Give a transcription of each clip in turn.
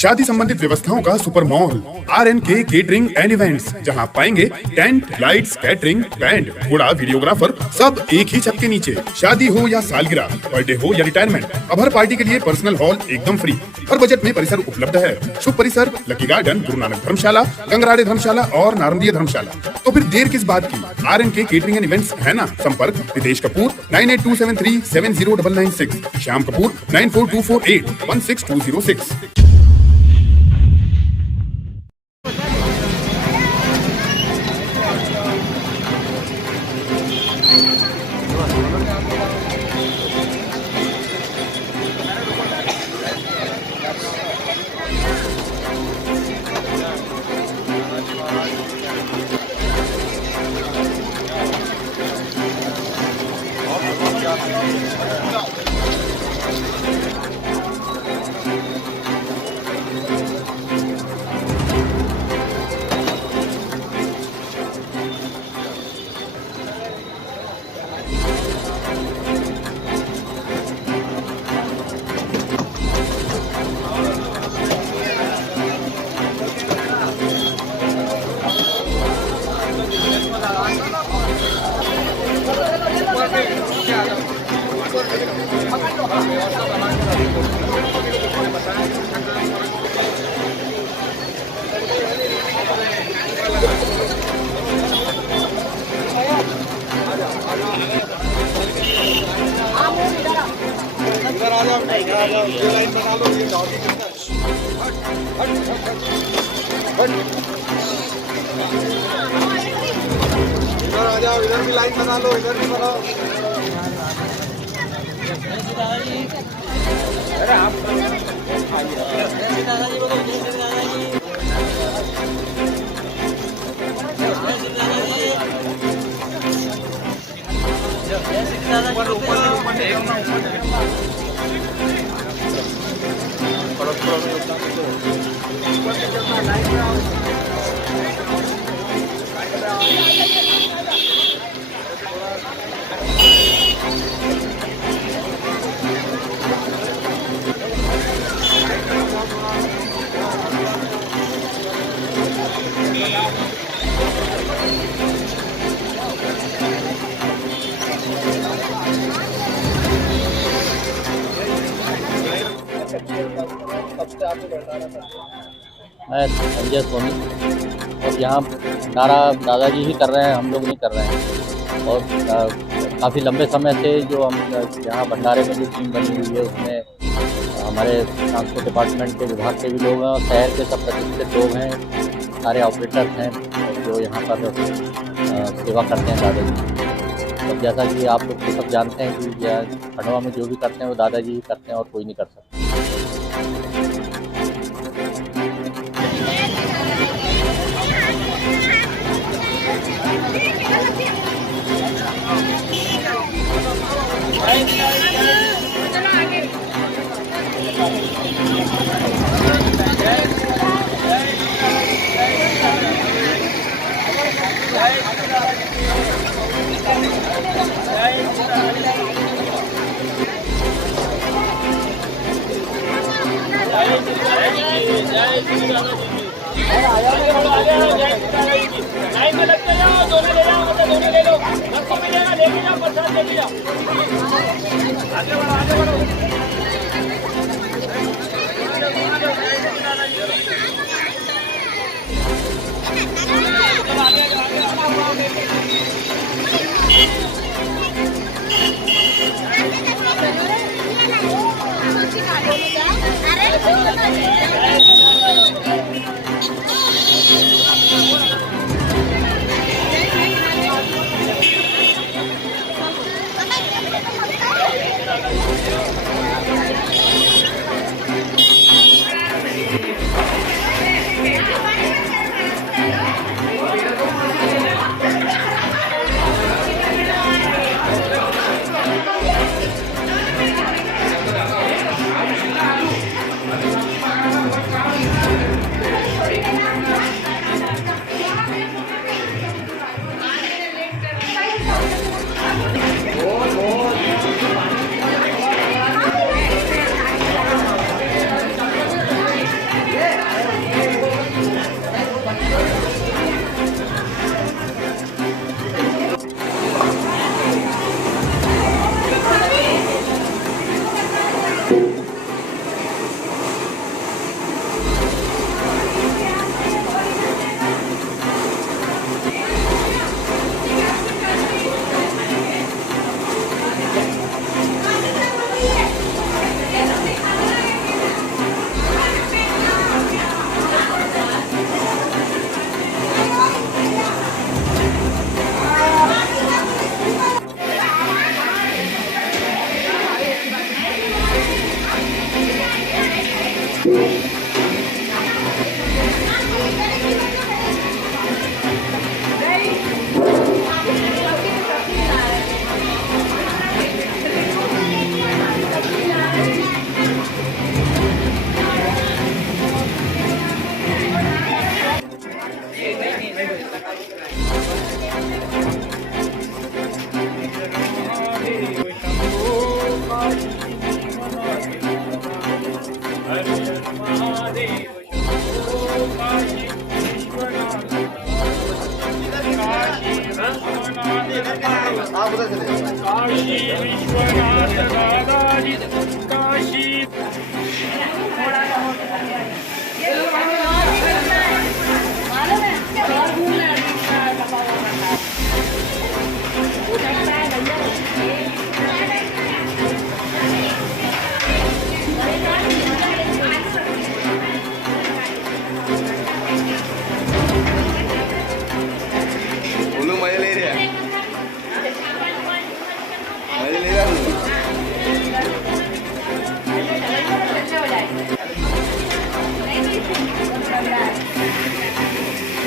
शादी संबंधित व्यवस्थाओं का super mall RNK catering and events, जहां पाएंगे टेंट, लाइट्स, कैटरिंग, बैंड, घोड़ा, वीडियोग्राफर, सब एक ही छत के नीचे। शादी हो या सालगिरह, बर्थडे हो या रिटायरमेंट, अब हर पार्टी के लिए पर्सनल हॉल एकदम फ्री और बजट में परिसर उपलब्ध है। शुभ परिसर लकी गार्डन, गुरु नानक धर्मशाला, गंगराड़े धर्मशाला और नारंदिया धर्मशाला। तो फिर देर किस बात की, RNK केटरिंग एंड इवेंट्स है ना। संपर्क रितेश कपूर 9827370996, श्याम कपूर 9424816206। इधर आ जाओ, इधर भी लाइन बना लो, इधर भी बनाओ। अरे आप दादाजी बोलो, मैं संजय सोनी, और यहाँ नारा दादाजी ही कर रहे हैं, हम लोग नहीं कर रहे हैं। और काफ़ी लंबे समय से जो हम यहाँ भंडारे में जो टीम बनी हुई है, उसमें हमारे ट्रांसपोर्ट डिपार्टमेंट के विभाग के भी लोग हैं और शहर के सब प्रतिष्ठित लोग हैं, सारे ऑपरेटर्स हैं जो यहाँ पर सेवा करते हैं दादाजी। तो जैसा कि आप लोग तो सब जानते हैं कि खंडवा में जो भी करते हैं वो दादाजी ही करते हैं और कोई नहीं कर सकता। लाइन में लगते जाओ, दोनों ले जाओ, दोनों ले लो, सबको मिलेगा, लेके जाओ, प्रसाद लेके जाओ, आगे बढ़ो, आगे बढ़ो। दादाजी काशी बोलू मजे ले रहा है, मजे ले रहा हूँ।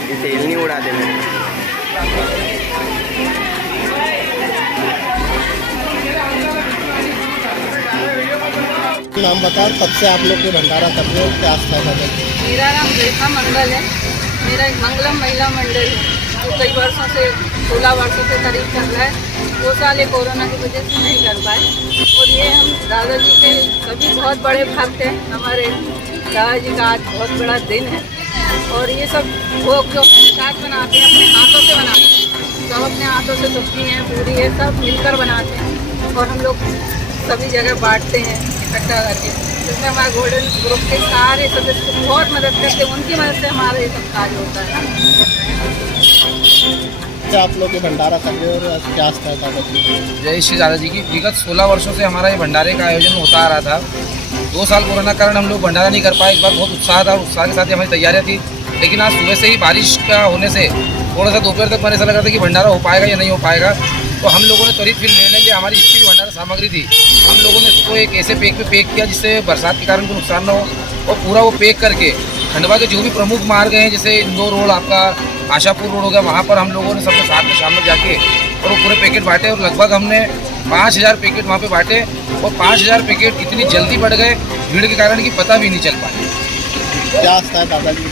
ये तेल नहीं उड़ा देना। नाम बताओ, कब से आप लोग के भंडारा कर रहे हो, क्या स्थान है? मेरा नाम रेखा मंगल है। मेरा एक मंगलम महिला मंडल है जो कई वर्षों से 16 वर्षों से करीब कर रहा है। 2 साल ये कोरोना की वजह से नहीं कर पाए और ये हम दादाजी के सभी बहुत बड़े भक्त हैं। हमारे दादाजी का आज बहुत बड़ा दिन है और ये सब भोग जो साथ बनाते हैं अपने हाथों से बनाते हैं, सब अपने हाथों से सब्जी हैं पूरी है सब मिलकर बनाते हैं और हम लोग सभी जगह बांटते हैं इकट्ठा करके। जिसमें हमारे गोल्डन ग्रुप के सारे सदस्य बहुत मदद करते हैं, उनकी मदद से हमारा ये सब कार्य होता है। क्या आप लोग के भंडारा कर रहे हो और क्या स्थान है? जय श्री दादाजी की। विगत 16 वर्षों से हमारा ये भंडारे का आयोजन होता आ रहा था। 2 साल कोरोना कारण हम लोग भंडारा नहीं कर पाए। इस बार बहुत उत्साह था, उत्साह के साथ ही हमारी तैयारियाँ थी, लेकिन आज सुबह से ही बारिश का होने से थोड़ा सा दोपहर तक मैंने ऐसा लगा था कि भंडारा हो पाएगा या नहीं हो पाएगा। तो हम लोगों ने त्वरित फिर निर्णय लिया, हमारी जितनी भी भंडारा सामग्री थी हम लोगों ने इसको एक ऐसे पैक पे पैक किया जिससे बरसात के कारण कोई नुकसान ना हो, और पूरा वो पैक करके खंडवा के जो भी प्रमुख मार्ग हैं जैसे इंदौर रोड, आपका आशापुर रोड हो गया, वहाँ पर हम लोगों ने सबके साथ में शाम में जाके और वो पूरे पैकेट बांटे और लगभग हमने 5000 पैकेट वहाँ पे बांटे और 5000 पैकेट इतनी जल्दी बढ़ गए भीड़ के कारण कि पता भी नहीं चल पाए। क्या आस्था है दादाजी?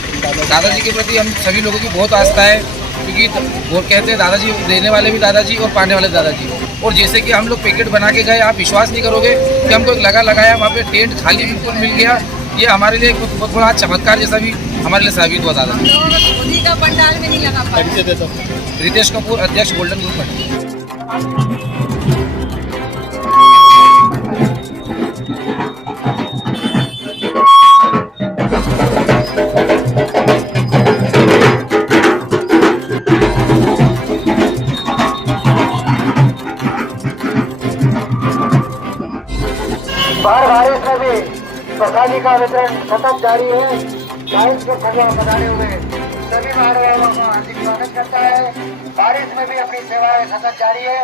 दादाजी के प्रति हम सभी लोगों की बहुत आस्था है, क्योंकि वो कहते हैं दादाजी देने वाले भी दादाजी और पाने वाले दादाजी। और जैसे कि हम लोग पैकेट बना के गए, आप विश्वास नहीं करोगे कि हमको एक लगाया वहाँ पे टेंट खाली बिल्कुल मिल गया। ये हमारे लिए एक बहुत बड़ा चमत्कार जैसा भी हमारे लिए साबित हुआ दादाजी। खुदी का पंडाल में नहीं लगा पाए। परिचय दे दो। रितेश कपूर, अध्यक्ष गोल्डन ग्रुप। बाहर बारिश में भी प्रसादी का वितरण सतत जारी है। लाइन्स को सजा बनाने हुए सभी महानुभावों का हार्दिक स्वागत करता है। बारिश में भी अपनी सेवाएं सतत जारी है।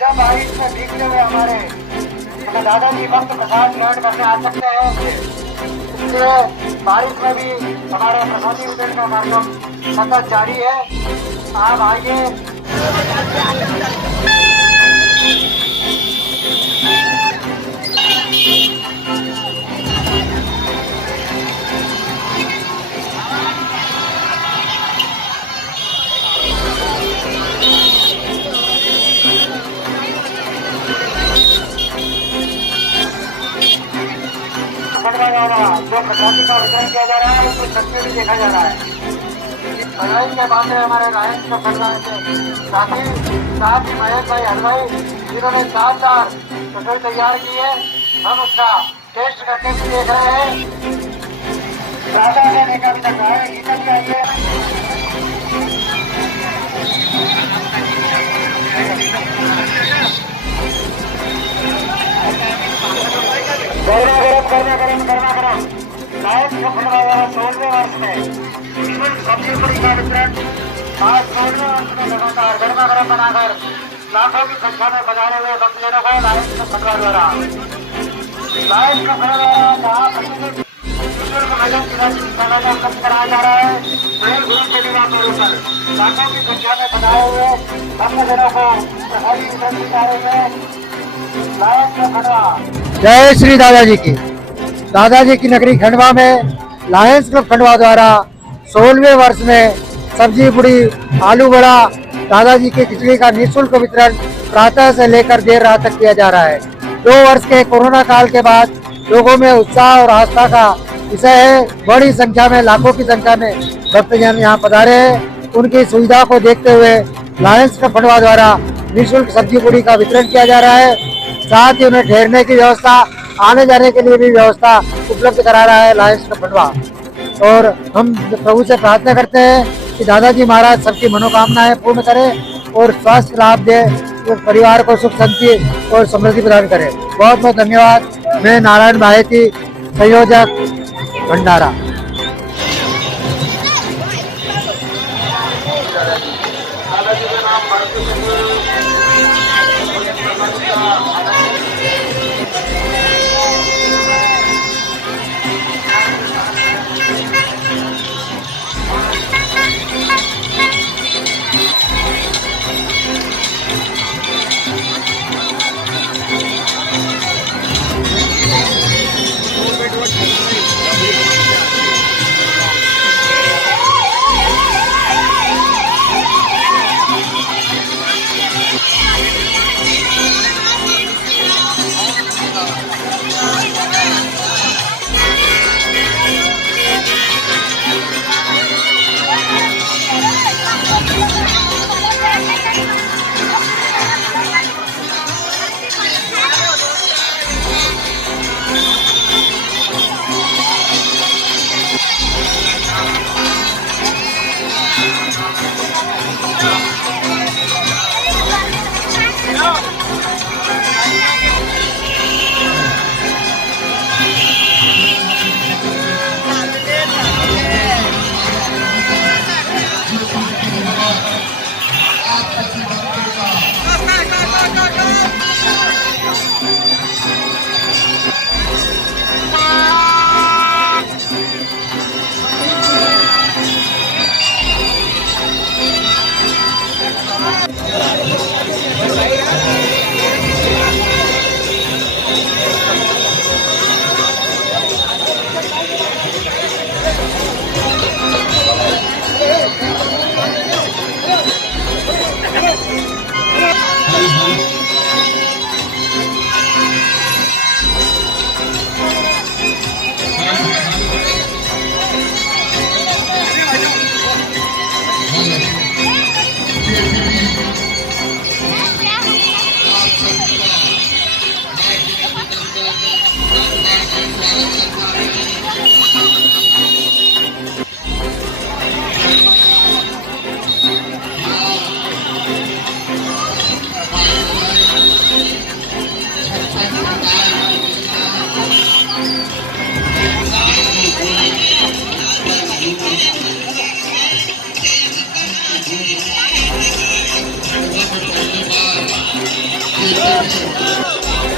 जब बारिश में भीगते हुए हमारे दादाजी भक्त प्रसाद ग्रहण करने आ सकते हैं, इसलिए बारिश में भी हमारे प्रसादी वितरण का कार्यक्रम सतत जारी है। आप आइए। जो प्रसादी का वितरण किया जा रहा है उसको छत भी देखा जा रहा है। बधाई के बाद में हमारे रायन के साथ ही महेश भाई हलवाई जिन्होंने 4 कटोरी तैयार की है, हम उसका टेस्ट करके भी देख रहे हैं। राजा ने देखा अभी तक आए, गीता भी आई है। गर्मा गरम लाइव को खुलवाया 16वें वर्ष में सब्जी पूरी का वितरण आज 16वें वर्ष में लगातार गर्मा गरम बनाकर लाखों की संख्या में बजाने हुए भक्तजनों को लाइव को खतरा द्वारा जहाँ प्रतिदिन बुजुर्ग भजन की राशि खर्च कराया जा रहा है। रेल गुरु के विवाह को लेकर लाखों की संख्या में बजाए हुए भक्तजनों को प्रसादी वितरण की जा रही है। लाइव को खतरा। जय श्री दादाजी की। दादाजी की नगरी खंडवा में लायंस क्लब खंडवा द्वारा 16वें वर्ष में सब्जी पूड़ी आलू बड़ा दादाजी की खिचड़ी का निःशुल्क वितरण प्रातः से लेकर देर रात तक किया जा रहा है। 2 वर्ष के कोरोना काल के बाद लोगों में उत्साह और आस्था का विषय है। बड़ी संख्या में, लाखों की संख्या में भक्तजन यहाँ पधारे हैं। उनकी सुविधा को देखते हुए लायंस क्लब खंडवा द्वारा निःशुल्क सब्जी पूड़ी का वितरण किया जा रहा है। साथ ही उन्हें ठहरने की व्यवस्था, आने जाने के लिए भी व्यवस्था उपलब्ध करा रहा है लायंस क्लब खंडवा। और हम प्रभु से प्रार्थना करते हैं कि दादाजी महाराज सबकी मनोकामनाएं पूर्ण करें और स्वास्थ्य लाभ दे, तो परिवार को सुख शांति और समृद्धि प्रदान करें। बहुत बहुत धन्यवाद। मैं नारायण बाहेती, संयोजक भंडारा।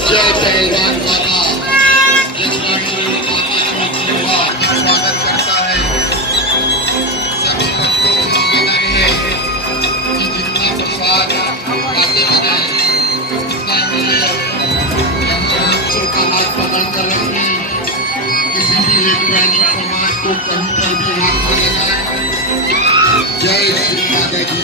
जय पहलवान बाबा स्वागत करता है। सभी भक्तों को जिम्मेदारी है कि जितना प्रसाद आते बनाए उतना मिले। बच्चों का हाथ पकड़ कर रखें, किसी भी इलेक्ट्रॉनिक सामान को कहीं पर भी हाथ न लगाए। जय श्री माता जी।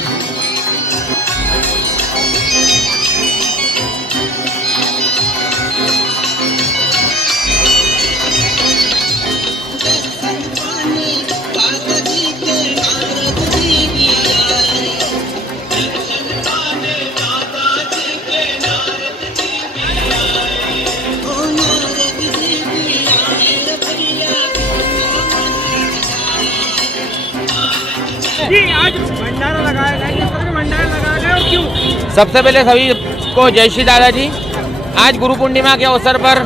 आज भंडारा लगाया गया, भंडारा लगाया गया और क्यों? सबसे पहले सभी को जय श्री दादाजी। आज गुरु पूर्णिमा के अवसर पर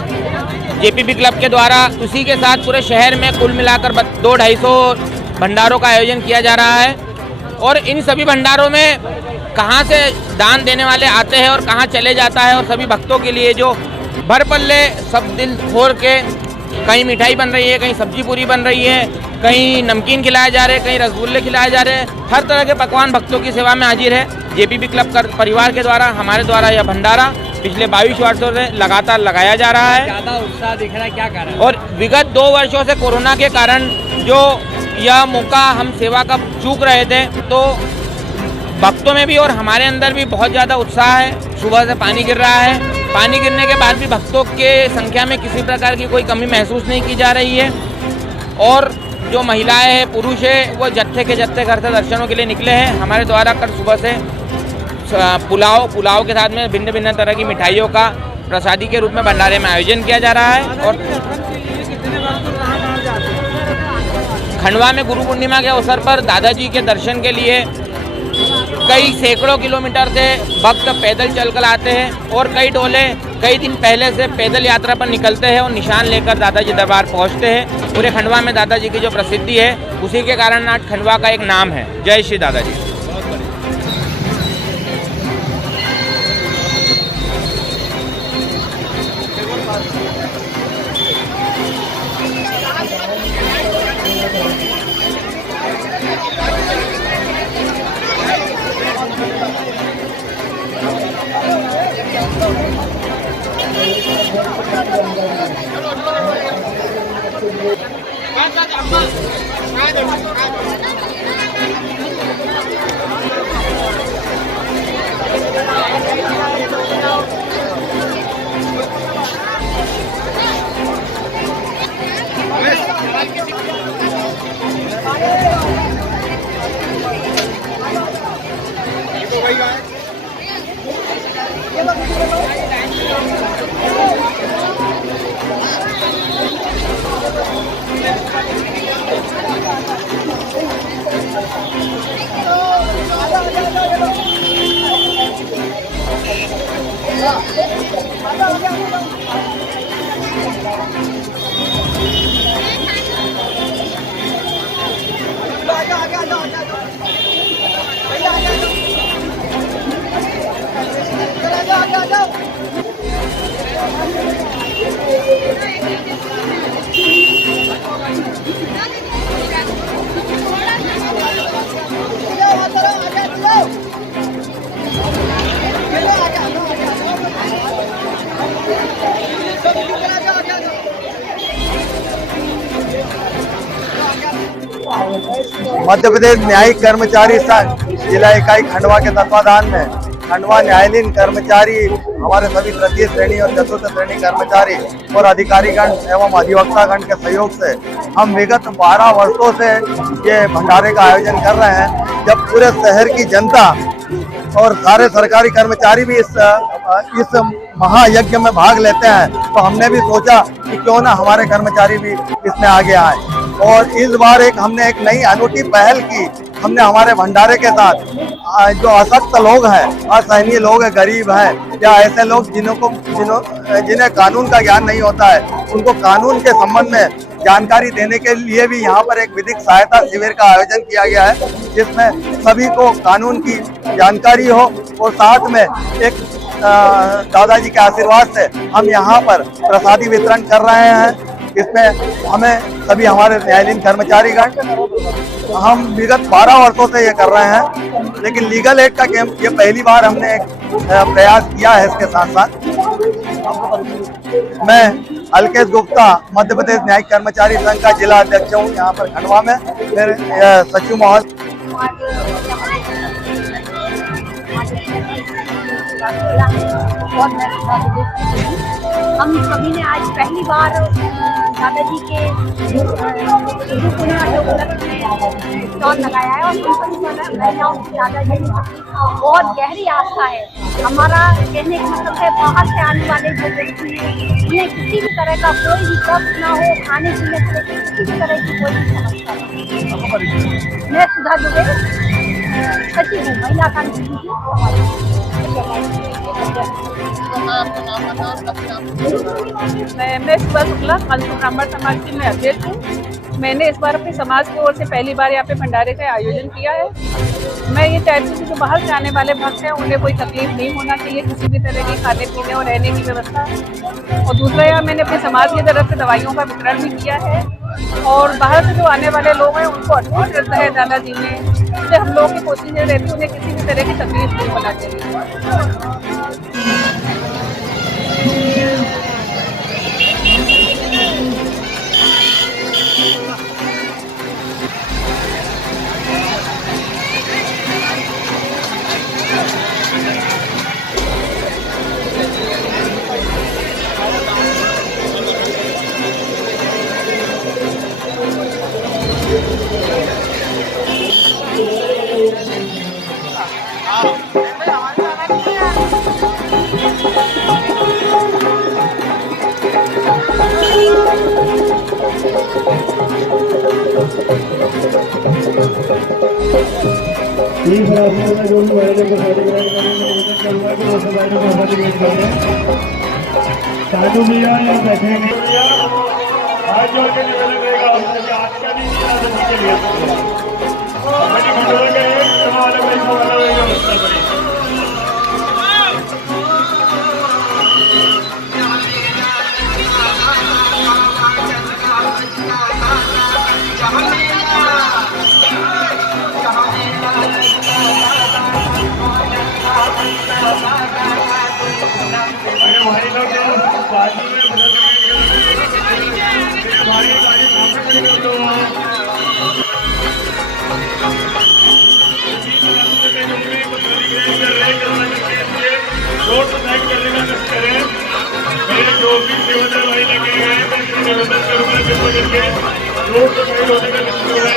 जेपीबी क्लब के द्वारा उसी के साथ पूरे शहर में कुल मिलाकर 200-250 भंडारों का आयोजन किया जा रहा है। और इन सभी भंडारों में कहां से दान देने वाले आते हैं और कहां चले जाता है, और सभी भक्तों के लिए जो भर पल्ले सब दिल खोल के, कहीं मिठाई बन रही है, कहीं सब्जी पूरी बन रही है, कहीं नमकीन खिलाए जा रहे हैं, कहीं रसगुल्ले खिलाए जा रहे हैं। हर तरह के पकवान भक्तों की सेवा में हाजिर है। जेपीबी क्लब परिवार के द्वारा, हमारे द्वारा यह भंडारा पिछले 22 वर्षों से लगातार लगाया जा रहा है। ज्यादा उत्साह दिख रहा है, क्या कारण? और विगत 2 वर्षों से कोरोना के कारण जो यह मौका हम सेवा का चूक रहे थे, तो भक्तों में भी और हमारे अंदर भी बहुत ज़्यादा उत्साह है। सुबह से पानी गिर रहा है, पानी गिरने के बाद भी भक्तों के संख्या में किसी प्रकार की कोई कमी महसूस नहीं की जा रही है। और जो महिलाएं हैं, पुरुष हैं, वो जत्थे के जत्थे घर से दर्शनों के लिए निकले हैं। हमारे द्वारा कल सुबह से पुलाव के साथ में भिन्न भिन्न तरह की मिठाइयों का प्रसादी के रूप में भंडारे में आयोजन किया जा रहा है। और खंडवा में गुरु पूर्णिमा के अवसर पर दादाजी के दर्शन के लिए कई सैकड़ों किलोमीटर से भक्त पैदल चलकर आते हैं और कई टोले कई दिन पहले से पैदल यात्रा पर निकलते हैं और निशान लेकर दादाजी दरबार पहुंचते हैं। पूरे खंडवा में दादाजी की जो प्रसिद्धि है उसी के कारण आज खंडवा का एक नाम है। जय श्री दादाजी। मध्य प्रदेश न्यायिक कर्मचारी संघ जिला इकाई खंडवा के तत्वाधान में खंडवा न्यायालयीन कर्मचारी, हमारे सभी तृतीय श्रेणी और चतुर्थ श्रेणी कर्मचारी और अधिकारीगण एवं अधिवक्तागण के सहयोग से हम विगत 12 वर्षों से ये भंडारे का आयोजन कर रहे हैं। जब पूरे शहर की जनता और सारे सरकारी कर्मचारी भी इस महायज्ञ में भाग लेते हैं, तो हमने भी सोचा कि क्यों ना हमारे कर्मचारी भी इसमें आगे आए। और इस बार हमने एक नई अनूठी पहल की। हमने हमारे भंडारे के साथ जो अशक्त लोग हैं, असहनीय लोग हैं, गरीब हैं या ऐसे लोग जिन्हें कानून का ज्ञान नहीं होता है, उनको कानून के संबंध में जानकारी देने के लिए भी यहाँ पर एक विधिक सहायता शिविर का आयोजन किया गया है, जिसमें सभी को कानून की जानकारी हो और साथ में एक दादाजी के आशीर्वाद से हम यहाँ पर प्रसादी वितरण कर रहे हैं। इसमें हमें सभी हमारे न्यायालयीन कर्मचारीगण, हम विगत 12 वर्षों से ये कर रहे हैं, लेकिन लीगल एड का कैंप ये पहली बार हमने एक प्रयास किया है। इसके साथ साथ मैं अलकेश गुप्ता मध्य प्रदेश न्यायिक कर्मचारी संघ का जिला अध्यक्ष हूँ यहाँ पर खंडवा में। फिर सचिव महोदय हम सभी ने आज पहली बार दादाजी के गुरु पूर्णिमा के उपलक्ष्य में स्टॉल लगाया है और हम सभी महिलाओं की दादाजी में बहुत गहरी आस्था है। हमारा कहने का मतलब है बाहर से आने वाले जो व्यक्ति हैं, उन्हें किसी भी तरह का कोई भी कष्ट ना हो, खाने पीने से लेकर किसी भी तरह की कोई भी समस्या नहीं। मैं सुधा दुबे सचिव हूँ महिला कानून की। मैं सुबह शुक्ला कानपुर ब्राह्मण समाज की मैं अध्यक्ष हूँ। मैंने इस बार अपने समाज की ओर से पहली बार यहाँ पे भंडारे का आयोजन किया है। मैं ये चाहती हूँ कि जो बाहर से आने वाले भक्त हैं उन्हें कोई तकलीफ नहीं होना चाहिए, किसी भी तरह की खाने पीने और रहने की व्यवस्था। और दूसरा यहाँ मैंने अपने समाज की तरफ से दवाइयों का वितरण भी किया है और बाहर से जो आने वाले लोग हैं उनको अटूट करता है दादाजी ने, इसलिए हम लोगों की कोशिश ये रहती है उन्हें किसी भी तरह की तकलीफ नहीं होना चाहिए। हमारे साधु भैया यहाँ बैठे हैं, हाथ जोड़ के निवेदन रहेगा आपसे आज का भी दादा जी के लिए अपनी खंडवा के एक सवाल भाई सवाल व्यवस्था करें। अरे भाई लोग बाजू में भाई गाड़ी सामने खड़ी कर दो। रोड पर साइड करने का कष्ट करें। मेरे जो भी सेवादार भाई लगे हैं मैं निवेदन करूंगा कृपा करके रोड पर साइड होने का कष्ट करें।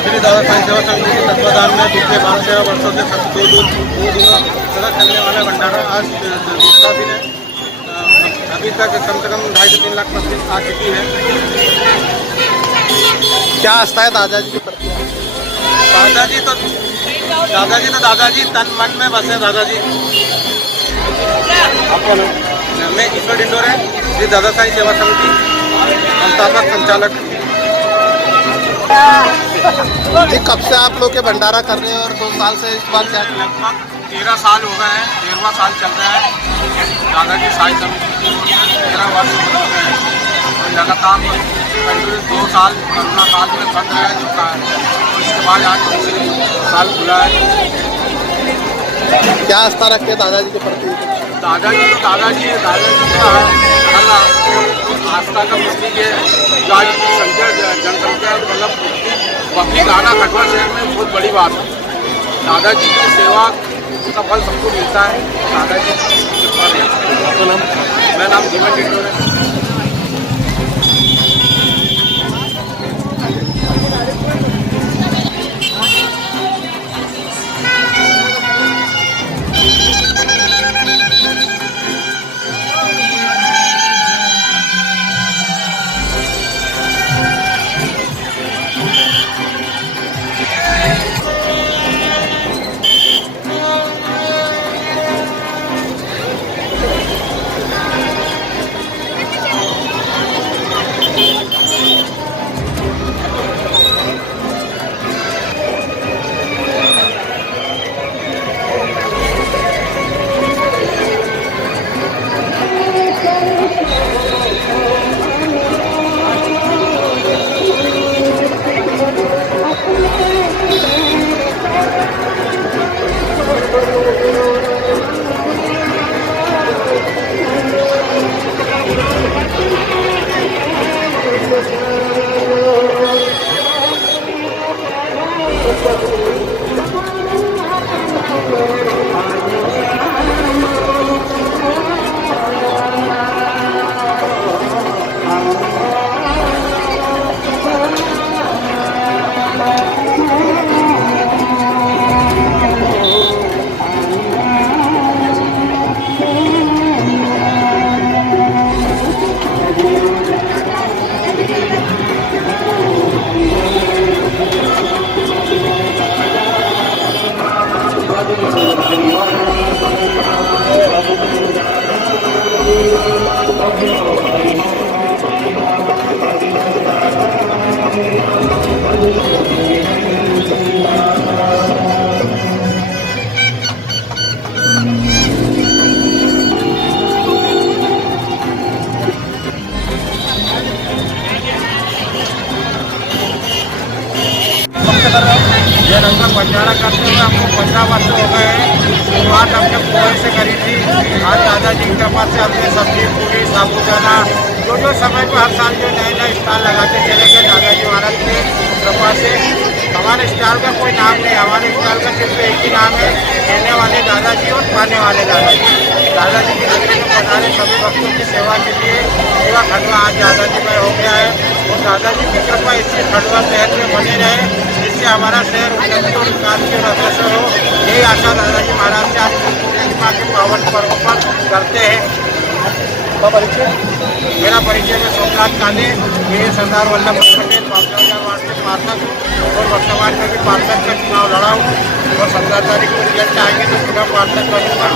श्री दादा साईं सेवा समिति के तत्वाधान में पिछले 12 वर्षों से दो दिनों तक चलने वाला भंडारा आज दूसरा दिन है। अभी तक कम से कम 2.5 से 3 लाख पब्लिक आ चुकी है। क्या आस्था है दादाजी के प्रति? दादाजी तन मन में बसे दादाजी। आपको मैं ईश्वर डिंडोर है, श्री दादा साईं सेवा समिति संस्थापक संचालक। कब से आप लोग के भंडारा कर रहे हैं और 2 साल से इस बार क्या? लगभग 13 साल हो गए हैं, 13वां साल चल रहा है। दादाजी साईं समिति 13 वर्ष हो गए हैं और लगातार 2 साल कोरोना काल में बंद रहा चुका है और इसके बाद आज दूसरे साल खुला है। क्या आस्था रखते हैं दादाजी के प्रति? दादाजी तो आस्था का प्रतीक है। जो आज की जनसंख्या मतलब पब्लिक आना खंडवा शहर में बहुत बड़ी बात है। दादाजी की सेवा का फल सबको मिलता है। दादाजी मेरा नाम जीवन डिंडोर है। ये लंगर भंडारा करते हुए हमको 15 वर्ष हो गए हैं। शुरुआत हमने पोहे से करी थी। आज दादाजी की कृपा से हमने सब्जी पूरी साबूदाना जो समय पर हर साल जो नए नए स्टॉल लगाते चले गए दादाजी महाराज की कृपा से। हमारे स्टॉल का कोई नाम नहीं, हमारे स्टॉल का सिर्फ एक ही नाम है, देने वाले दादाजी और पाने वाले दादाजी। दादाजी की नगरी में पधारे सभी भक्तों की सेवा के लिए पूरा खंडवा आज दादाजी में हो गया है और दादाजी की कृपा इससे खंडवा शहर में बने रहे, जिससे हमारा शहर उन्नति और विकास के अग्रसर हो। यही आशा दादाजी महाराज से आप पूर्णिमा के पावन पर्व पर करते हैं। मेरा परिचय में सोमनाथ काले, ये सरदार वल्लभ भाई पटेल 5000 वार्ड से पार्षद हूँ और वर्तमान में भी पार्षद का चुनाव लड़ा हूँ और 17 तारीख को रिजल्ट आएंगे तो पुनः पार्षद बनूंगा।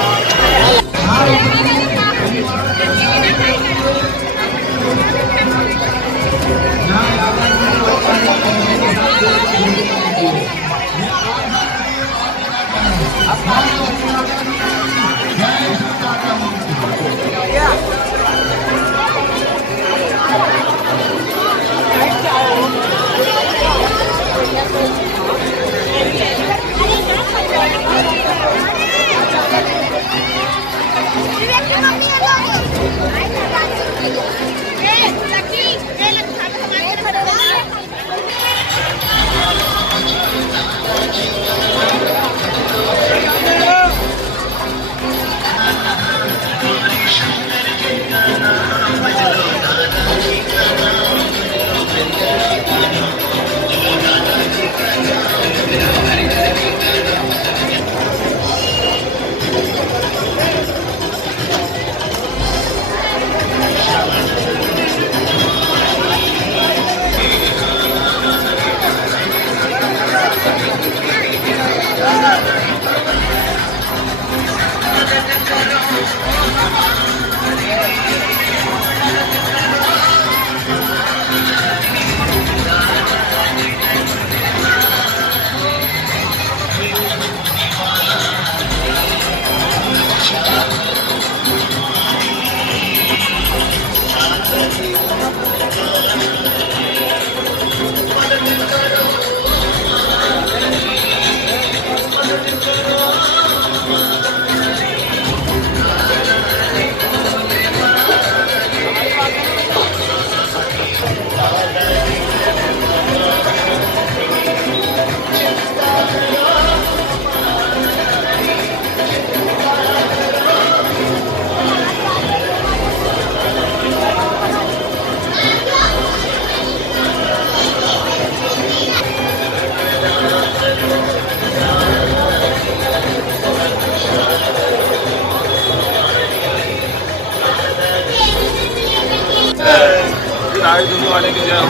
आयोजन वाले की जय हो।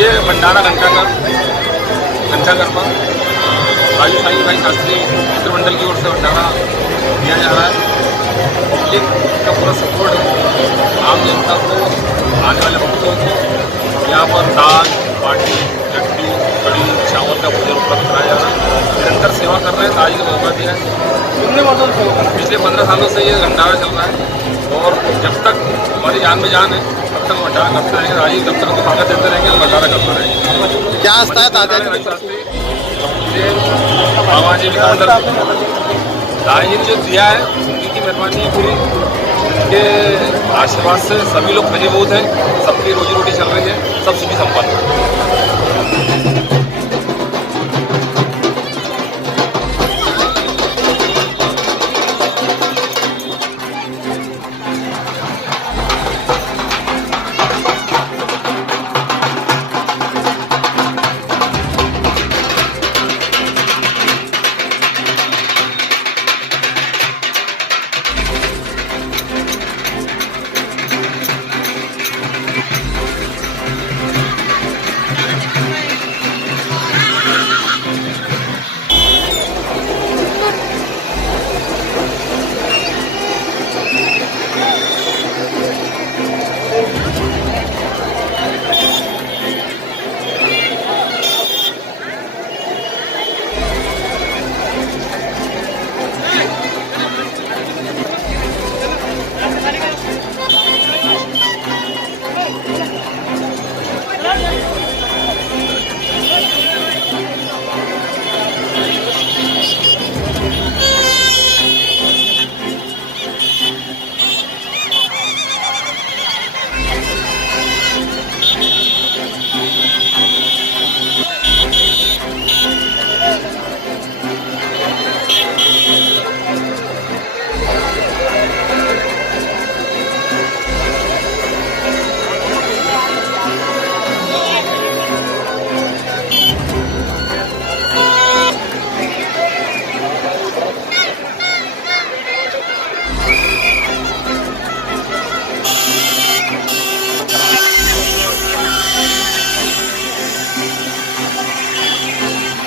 ये भंडारा घंटाघर पर राजू साई भाई शास्त्री मंत्रिमंडल की ओर से भंडारा दिया जा रहा है। पब्लिक का पूरा सपोर्ट है। आम जनता को, आने वाले भक्तों को यहाँ पर दाल, बाटी, चटनी, कड़ी, चावल का भोजन उपलब्ध कराया जा रहा है। निरंतर सेवा कर रहे हैं, ताजी का मौका दिया है। कितने वर्षों से सेवा कर रहे हैं? पिछले 15 सालों से ये भंडारा चल रहा है और जब तक हमारी जान में जान है तब तक भंडारा करते रहेंगे। राजी तब तक तो स्वागत देते रहेंगे, हम भंडारा करते रहेंगे। क्या आस्था है दादाजी बाबा जी दादाजी ने जो दिया है उनकी की मेहरबानी है पूरी, उनके आशीर्वाद से सभी लोग फलीभूत हैं, सबकी रोजी रोटी चल रही है, सब सुखी संपन्न है।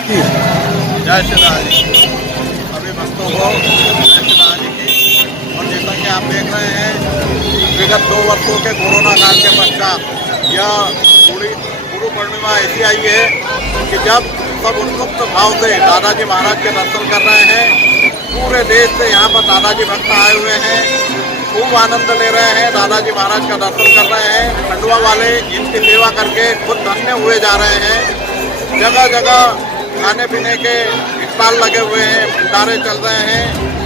की। जय श्री राम जी। सभी भक्तों को जय श्री राम जी की। और जैसा कि आप देख रहे हैं, विगत 2 वर्षों के कोरोना काल के पश्चात यह गुरु पूर्णिमा ऐसी आई है कि जब सब उन्मुक्त भाव से दादाजी महाराज के दर्शन कर रहे हैं। पूरे देश से यहाँ पर दादाजी भक्त आए हुए हैं, खूब आनंद ले रहे हैं, दादाजी महाराज का दर्शन कर रहे हैं। खंडवा वाले इनकी सेवा करके खुद धन्य हुए जा रहे हैं। जगह जगह खाने पीने के स्टॉल लगे हुए हैं, भंडारे चल रहे हैं।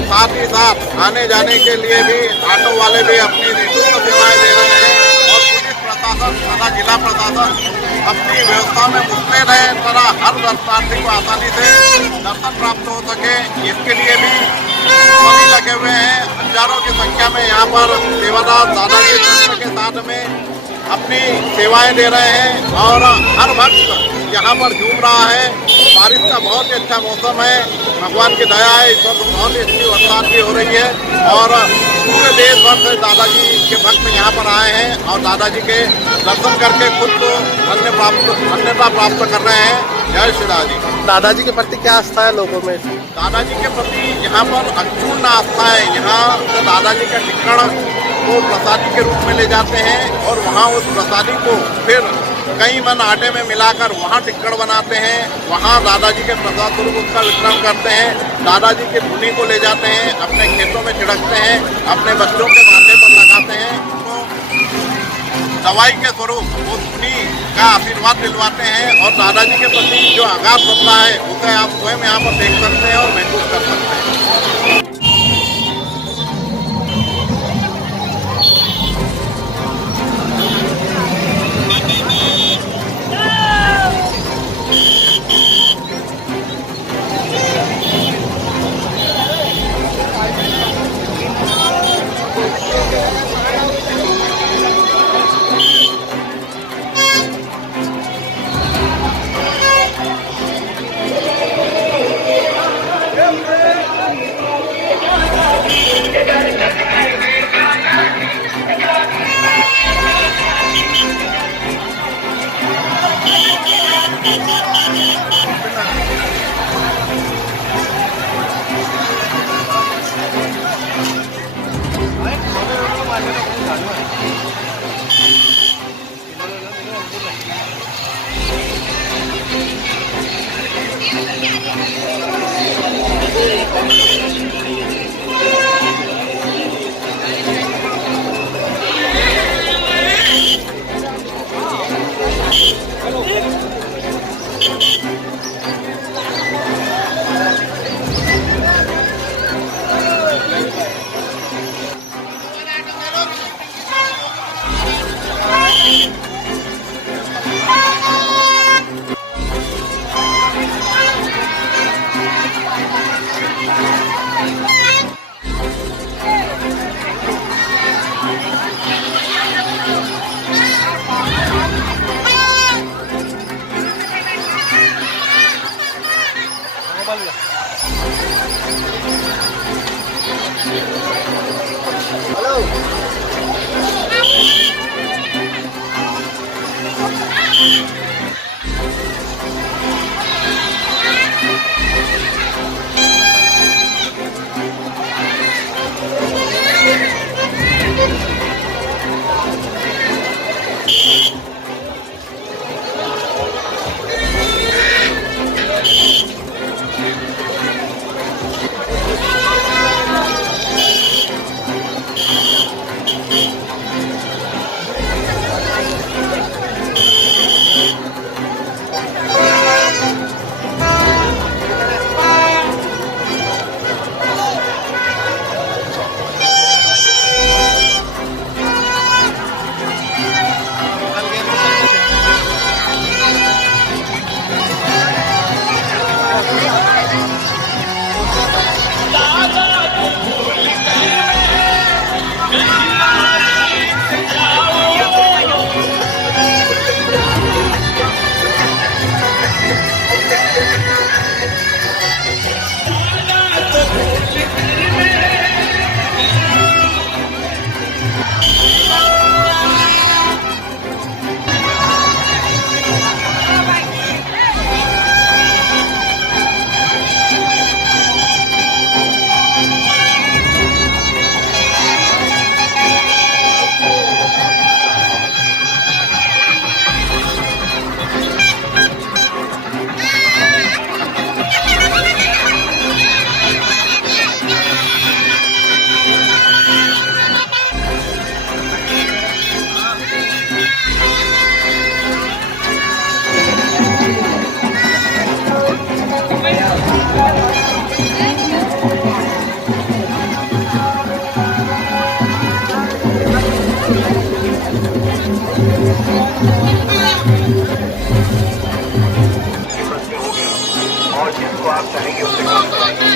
साथ ही साथ आने जाने के लिए भी ऑटो वाले भी अपनी निःशुल्क सेवाएं दे रहे हैं। और पुलिस प्रशासन तथा जिला प्रशासन अपनी व्यवस्था में मुस्तैद है, तरह हर दर्शनार्थी को आसानी से दर्शन प्राप्त हो सके, इसके लिए भी सभी लगे हुए हैं। हजारों की संख्या में यहाँ पर सेवादार दादाजी के साथ में अपनी सेवाएं दे रहे हैं और हर भक्त यहाँ पर झूम रहा है। बारिश का बहुत ही अच्छा मौसम है, भगवान की दया है, इस वक्त बहुत ही अच्छी बरसात भी हो रही है और पूरे देश भर से दादाजी के भक्त यहाँ पर आए हैं और दादाजी के दर्शन करके खुद को धन्यता प्राप्त कर रहे हैं। जय श्री राम जी। दादाजी के प्रति क्या आस्था है लोगों में? दादाजी के प्रति यहाँ पर अक्षुण्ण आस्था है। यहाँ से दादाजी का टिक्कड़ को प्रसादी के रूप में ले जाते हैं और वहाँ उस प्रसादी को फिर कई मन आटे में मिलाकर वहाँ टिक्कड़ बनाते हैं। वहाँ दादाजी के प्रसाद स्वरूप उसका वितरण करते हैं। दादाजी की धुनी को ले जाते हैं, अपने खेतों में छिड़कते हैं, अपने बच्चों के माथे पर लगाते हैं, तो दवाई के स्वरूप वो धुनी का आशीर्वाद दिलवाते हैं। और दादाजी के प्रति जो आगाध श्रद्धा है उसे आप स्वयं यहाँ पर देख सकते हैं और महसूस कर सकते हैं। जिसको आप चाहेंगे उससे काम कराएंगे।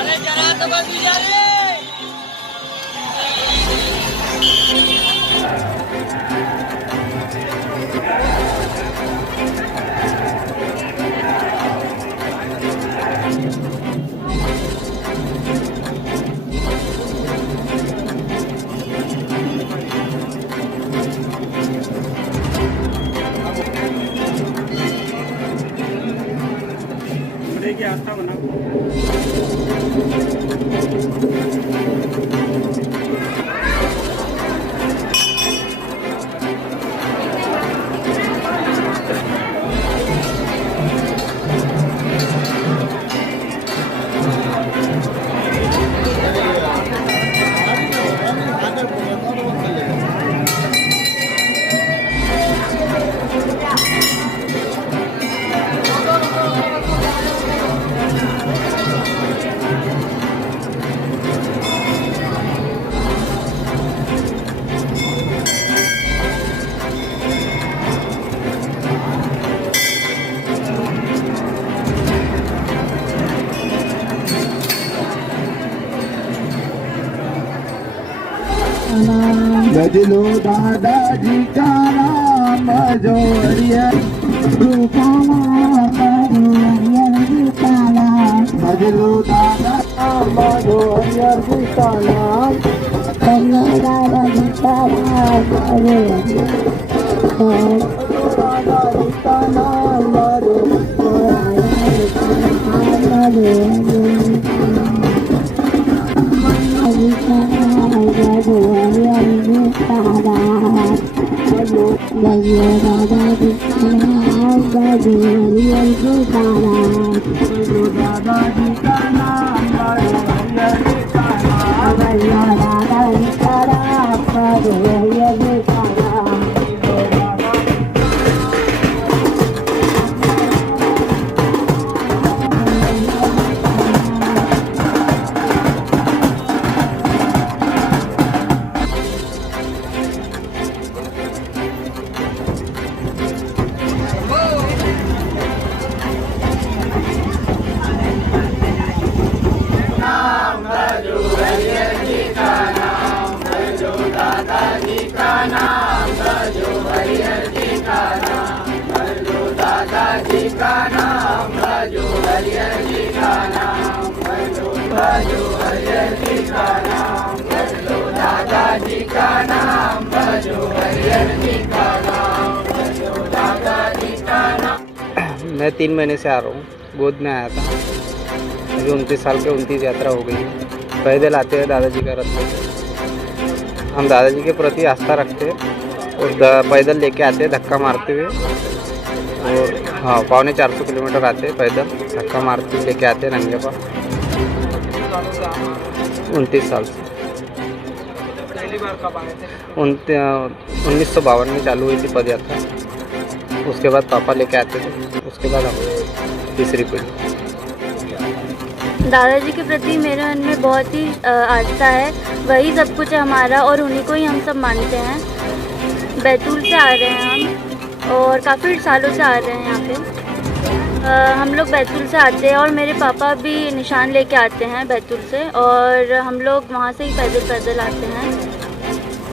अरे जरा तो बंद जा रे। की आस्था बना बदलो दादाजी का नाम जोड़िए बदलो दादा नाम जोड़िए दादाजी का नाम भजो हरिहर जी का नाम भजो दादाजी का नाम भजो हरिहर जी का नाम भजो हरिहर जी का नाम भजो दादाजी का नाम भजो हरिहर जी का नाम भजो दादाजी का नाम। मैं 3 महीने से आ रहा हूँ, गोद में आया था। अभी 29 साल के 29 यात्रा हो गई। पैदल आते हैं दादाजी का रथ लेके। हम दादाजी के प्रति आस्था रखते हैं और पैदल लेके आते हैं धक्का मारते हुए। और हाँ, 450 किलोमीटर आते हैं पैदल, धक्का मारते हुए लेके आते हैं नंगे पाँव। 29 साल से। पहली बार कब आए थे? 1952 में चालू हुई थी पद यात्रा। उसके बाद पापा लेके आते थे, उसके बाद हम तीसरी पीढ़ी। दादाजी के प्रति मेरे मन में बहुत ही आस्था है। वही सब कुछ है हमारा और उन्हीं को ही हम सब मानते हैं। बैतूल से आ रहे हैं हम और काफ़ी सालों से आ रहे हैं यहाँ पे। हम लोग बैतूल से आते हैं और मेरे पापा भी निशान लेके आते हैं बैतूल से और हम लोग वहाँ से ही पैदल आते हैं।